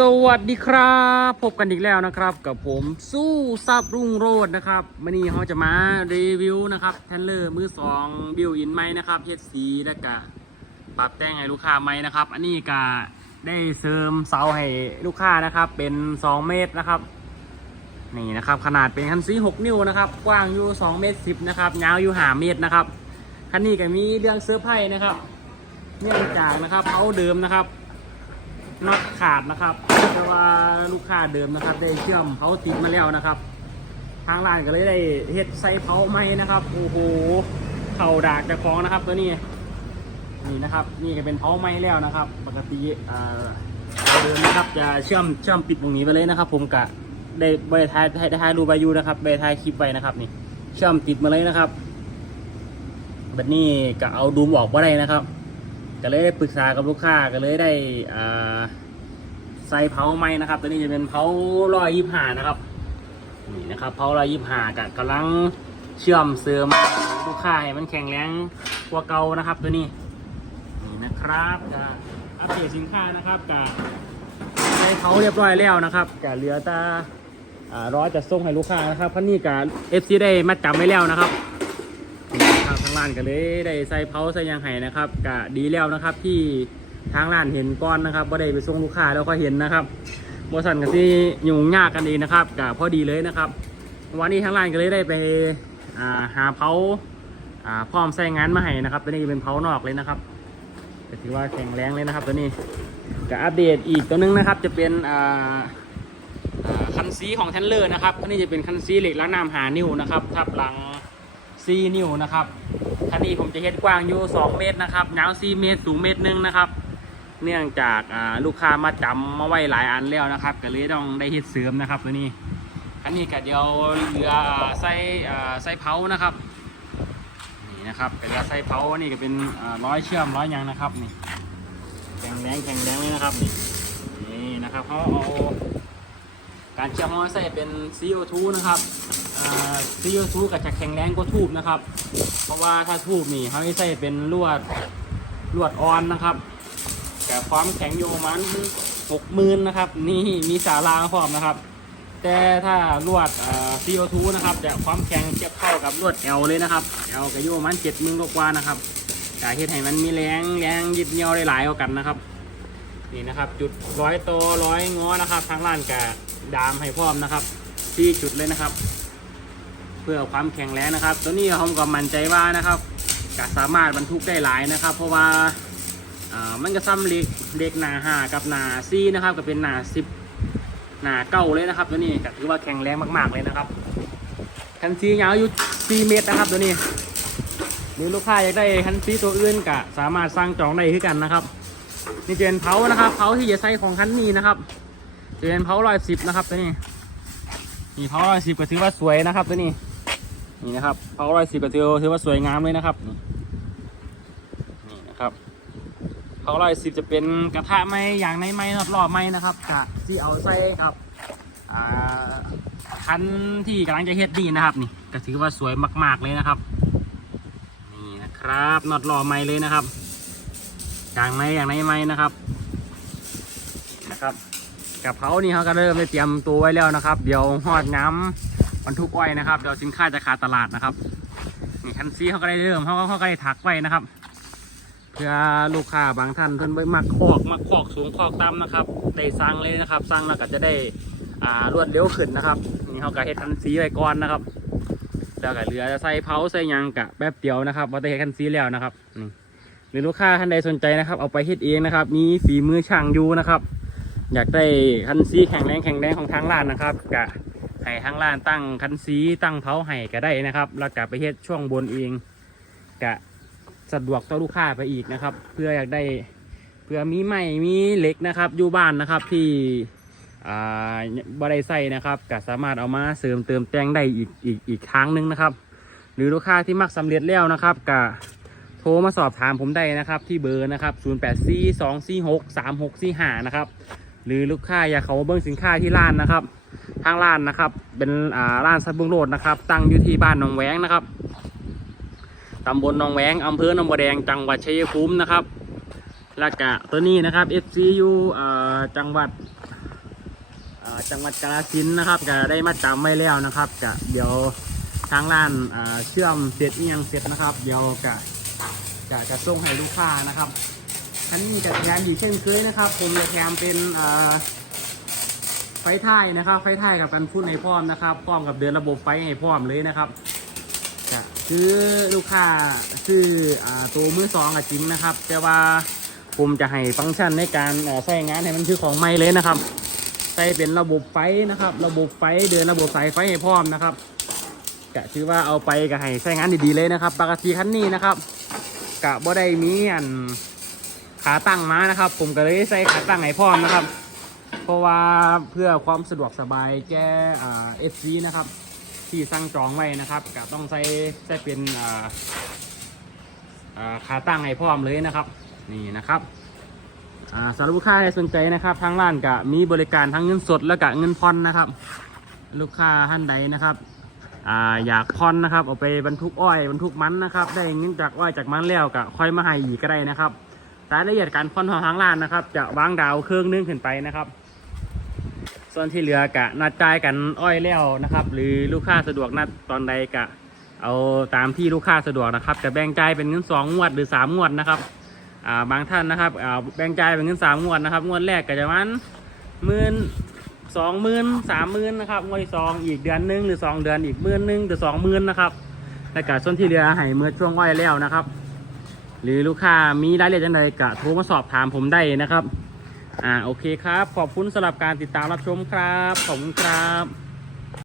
สวัสดีครับ พบกันอีกแล้วนะครับ กับผมสู้ซับรุ่งโรจน์นะครับวันนี้เขาจะมารีวิวนะครับแทนเลอร์มือสองบิวอินไม้นะครับเฮดสีและกะปรับแต่งให้ลูกค้าไหมนะครับ อันนี้ก็ได้เสริมเสาให้ลูกค้านะครับ เป็น 2 เมตรนะครับ นี่นะครับขนาดเป็นคันซี6นิ้วนะครับ กว้างอยู่2เมตร10นะครับยาวอยู่5เมตรนะครับคันนี้ก็มีเรื่องเสื้อร์ไผ่นะครับ เนื่องจากนะครับเขาเดิมนะครับ น็อตขาดนะครับแต่ว่าลูกค้าเดิมนะครับ ได้เชื่อมเขาติดมาแล้วนะครับ ทางร้านก็เลยได้เฮ็ดใส่เผาไหม้นะครับโอ้โหเข่าดากจะคล้องนะครับ ตัวนี้นี่นะครับ นี่ก็เป็นเผาไหมแล้วนะครับ ปกติเอ่อเดิมนะครับจะเชื่อมเชื่อมปิดตรงนี้ไปเลยนะครับ ผมกะได้ใบท้ายได้ท้ายรูปใบยูนะครับใบท้ายคลิปไว้นะครับ นี่ เชื่อมติดมาเลยนะครับแบบนี้ก็เอาดูมออกว่าได้นะครับ ก็เลยได้ปรึกษากับลูกค้าก็เลยได้อ่าใส่เผาไหม้นะครับ ตัวนี้จะเป็นเผาร้อยยี่ห้านะครับนี่นะครับเผาร้อยยี่ห้ากับกำลังเชื่อมเสริมลูกค้าให้มันแข็งแรงกว่าเก่านะครับ ตัวนี้นี่นะครับก็อัปเดตสินค้านะครับกับใส่เผาเรียบร้อยแล้วนะครับกับเหลือแต่อ่าร้อยจะส่งให้ลูกค้านะครับเพราะนี่กับเอฟซีได้มัดจำไว้แล้วนะครับทาง ร้านก็เลยได้ใส่เผาใส่ยังไห้นะครับก็ดีแล้วนะครับที่ทางร้านเห็นก้อนนะครับบ่ได้ไปส่งลูกค้าแล้วก็เห็นนะครับบริษัทก็ที่ยุ่งยากกันเองนะครับก็พอดีเลยนะครับ วันนี้ทางร้านก็เลยได้ไปาหาเผาพร้อมใส่งานมาให้นะครับตัวนี้เป็นเผานอกเลยนะครับก็ถือว่าแข็งแรงเลยนะครับตัวนี้ก็อัปเดตอีกตัวหนึงนะครับ จะเป็นคันซีของแทนเลอร์นะครับอันนี้จะเป็นคันซีเหล็กล้างน้ำหานิ้วนะครับทับหลัง4นิ้วนะครับ คันนี้ผมจะเฮ็ดกว้างอยู่ 2 เมตรนะครับยาว4เมตรสูงเมตรหนึงนะครับ เนื่องจากลูกค้ามาจำมาไว้หลายอันแล้วนะครับ ก็เลยต้องได้เฮ็ดเสริมนะครับตัวนี้คันนี้ก็เดี๋ยวเหลือใส่ใส่เผานะครับนี่นะครับก็เหลือใส่เผานี่ก็เป็นร้อยเชื่อมร้อยยางนะครับนี่แข็งแรงแข็งแรงเลยนะครับนี่นี่นะครับเขาเอาการเชื่อมเขาใส่เป็น CO2 นะครับ อ่า CO2 กับจะแข็งแรงกว่าทูบนะครับ เพราะว่าถ้าทูบนี่เขาใส่เป็นลวดลวดออนนะครับแต่ความแข็งอยู่ประมาณหกหมื่นนะครับ นี่มีสาราพร้อมนะครับ แต่ถ้าลวดอ่า CO2 นะครับจะความแข็งเทียบเท่ากับลวด L เลยนะครับ L ก็อยู่ประมาณเจ็ดหมื่นกว่านะครับกาเฮ็ดให้มันมีแรงแรงยึดเหนี่ยวได้หลายกว่ากันนะครับ นี่นะครับ จุดร้อยโตร้อยง้อนะครับ ทางร้านกะดามให้พร้อมนะครับที่จุดเลยนะครับ พื่อความแข็งแรงนะครับ ตัวนี้ผมก็มั่นใจว่านะครับกะสามารถบรรทุกได้หลายนะครับ เพราะว่าามันก็ซ้ำเล็กเล็กหนาห้ากับหนาซีนะครับก็เป็นหนาสิบหนาเก้าเลยนะครับ ตัวนี้ก็ถือว่าแข็งแรงมาก ๆเลยนะครับคันซียาวอยู่สี่เมตรนะครับตัวนี้หรือลูกค้าอยากได้คันซีตัวอื่นก็สามารถสั่งจองได้คือกันนะครับนี่จะเป็นเผานะครับเผาที่จะใส่ของคันนี้นะครับเป็นเผาร้อยสิบนะครับตัวนี้นี่เผาร้อยสิบก็ถือว่าสวยนะครับตัวนี้ นี่นะครับเผาร้อยสิบก็ถือถือว่าสวยงามเลยนะครับ นี่นะครับเผาร้อยสิบจะเป็นกระทะไม้อย่างในไม้นอดรอบไม้นะครับกะที่เอาใส่กับอ่าคันที่กำลังจะเฮ็ดนี่นะครับ นี่ก็ถือว่าสวยมาก ๆเลยนะครับ นี่นะครับนอดรอไม้เลยนะครับอย่างไหนอย่างไหนไหมนะครับนะครับกับเขานี่เขาก็เริ่มได้เตรียมตัวไว้แล้วนะครับ เดี๋ยวหอดน้ำ บรรทุกอ้อยนะครับเดี๋ยวสินค้าจะขาดตลาดนะครับนี่คันซีเขาก็ได้เริ่มเขาก็เขาก็ได้ถักไว้นะครับ เพื่อลูกค้าบางท่านเพิ่นไปมักคอกมักคอกสูงคอกต่ำนะครับได้สั่งเลยนะครับสั่งแล้วก็จะได้อ่ารวดเร็วขึ้นนะครับนี่เขาก็เฮ็ดคันซีไว้ก่อนนะครับแล้วก็เหลือจะใส่เผาใส่ยังกะแป๊บเดียวนะครับว่าจะเฮ็ดคันซีแล้วนะครับนี่หรือลูกค้าท่านใดสนใจนะครับ เอาไปเฮ็ดเองนะครับ มีฝีมือช่างอยู่นะครับ อยากได้คันซีแข็งแรงแข็งแรงของทางร้านนะครับกะ ให้ทางร้านตั้งคันซีตั้งเผาให้ก็ได้นะครับแล้วกะไปเฮ็ดช่วงบนเองกะสะดวกต่อลูกค้าไปอีกนะครับ เพื่ออยากได้เพื่อมีไม้มีเหล็กนะครับ อยู่บ้านนะครับที่อ่าบริใส่นะครับก็สามารถเอามาเสริมเติมแต่งได้อีกอีกอีกทางหนึงนะครับ หรือลูกค้าที่มักสำเร็จแล้วนะครับกะโทรมาสอบถามผมได้นะครับ ที่เบอร์นะครับ 0 8 4 2 4 6 3 6 4 5 นะครับ หรือลูกค้าอยากเขามาเบิ้งสินค้าที่ร้านนะครับ ทางร้านนะครับ เป็นอ่าร้านซับบุงโรดนะครับ ตั้งอยู่ที่บ้านหนองแวงนะครับตำบลหนองแวงอำเภอหนองบัวแดงจังหวัดชัยภูมินะครับแล้วก็ตัวนี้นะครับ FCU อ่าจังหวัดอ่าจังหวัดกาฬสินนะครับก็ได้มาจำไว้แล้วนะครับก็เดี๋ยวทางร้านอ่าเชื่อมเสร็จเอียงเสร็จนะครับ เดี๋ยวก็จะจะส่งให้ลูกค้านะครับอันนี้จะแถมอีกเช่นเคยนะครับ ผมจะแถมเป็นอ่า ฟท้ายนะครับ ไฟท้ายกับกันพุ่นให้พร้อมนะครับพร้อมกับเดินระบบไฟให้พร้อมเลยนะครับจะคือลูกค้าซื้ออตัวมือสองกับจริงนะครับ แต่ว่าผมจะให้ฟังก์ชันในการเอ่อใช้งานให้มันคือของใหม่เลยนะครับใส่เป็นระบบไฟนะครับ ระบบไฟเดินระบบสายไฟให้พร้อมนะครับกะชื่อว่าเอาไปก็ให้ใช้งานดีๆเลยนะครับ ปกติคันนี้นะครับกะบ่ได้มีอันขาตั้งมานะครับ ผมก็เลยใส่ขาตั้งให้พร้อมนะครับ เพราะว่าเพื่อความสะดวกสบายแก่เอฟซีนะครับที่สั่งจองไว้นะครับก็ต้องใช้ใช้เป็นอ่าอ่าขาตั้งให้พร้อมเลยนะครับนี่นะครับอ่าสำหรับลูกค้าที่สนใจนะครับทางร้านก็มีบริการทั้งเงินสดและก็เงินผ่อนนะครับ ลูกค้าท่านใดนะครับออยากผ่อนนะครับเอาไปบรรทุกอ้อยบรรทุกมันนะครับ ได้เงินจากอ้อยจากมันแล้วก็ค่อยมาให้อีกก็ได้นะครับรายละเอียดการผ่อนของทางร้านนะครับ จะวางดาวเครื่องนึงขึ้นไปนะครับ ส่วนที่เหลือกะนัดจ่ายกันอ้อยแล้วนะครับ หรือลูกค้าสะดวกนัดตอนใดกะ เอาตามที่ลูกค้าสะดวกนะครับจะแบ่งจ่ายเป็นเงินสองงวดหรือสามงวดนะครับอ่าบางท่านนะครับอ่าแบ่งจ่ายเป็นเงินสามงวดนะครับ งวดแรกก็จะมันหมื่นสองหมื่นสามหมื่นนะครับงวดที่สองอีกเดือนหนึ่งหรือสองเดือนอีกหมื่นหนึ่งหรือสองหมื่นนะครับแล้วก็ส่วนที่เหลือให้เมื่อช่วงอ้อยแล้วนะครับ หรือลูกค้ามีรายละเอียดจังใดกะโทรมาสอบถามผมได้นะครับ อ่าโอเคครับ ขอบคุณสำหรับการติดตามรับชมครับ ขอบคุณครับ